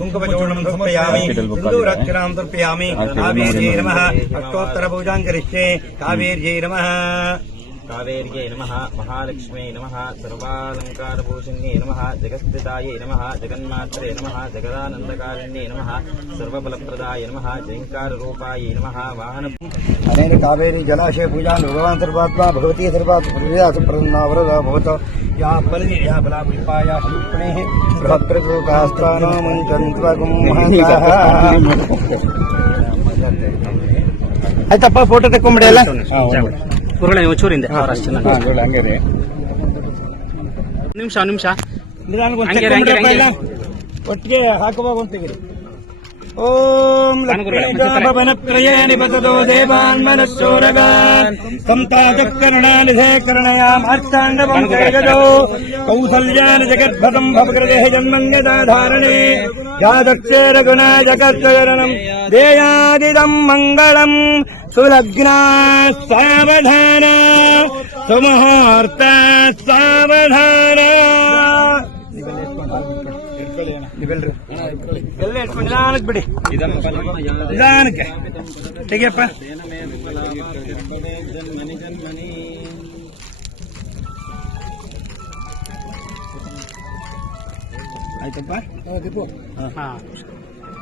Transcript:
కుంకుమచూర్ణం సమర్పయామి సింధూరాక్షరాం సమర్పయామి కావేర్యై నమ అష్టోత్తర పూజాం కరిష్యే కావేర్యై నమ కావేర్యై నమ మహాలక్ష్మ్యై నమ సర్వాలంకారభూషణ్యై నమ జగస్థితాయై నమ జగన్మాత్రే నమ జగదానందకారిణ్యై నమ సర్వఫలప్రదాయ నమ జయంకారరూపాయై నమ వాహన అనేన కావేరీ జలాశయ పూజాం భగవాన్ సర్వాత్మా భగవతీ సర్వాత్మ ప్రసన్నావరద భవత యా బలి ಆಯ್ತಪ್ಪ ಫೋಟೋ ತೆಕ್ಕೊಂಬಿಡಿ ಅಲ್ಲ? ಗುರುಗಳೇ ಒಚೂರಿಂದ ನಿಮಿಷ ನಿಮಿಷ. ಒಟ್ಟಿಗೆ ಹಾಕುವಾಗ ಅಂತ ఓం లక్ష్మీజాపనత్రయే నిపతతో దేవాన్ మనశ్చోరగాన్ సంపాదః కరుణానిధే కరుణయామార్తాండవం జగదో కౌసల్యాని జగద్భతం భవకృతే జన్మంగదాధారణే. యాదక్షే రఘునా జగత్వరణం దేయాదిదం మంగళం. సులగ్నా సావధాన. సుమహార్త సావధాన. ನಿಧಾನಕ್ಕೆ ಬಿಡಿ ನಿಧಾನಕ್ಕೆ ತೆಗಿಯಪ್ಪ ಆಯ್ತಪ್ಪ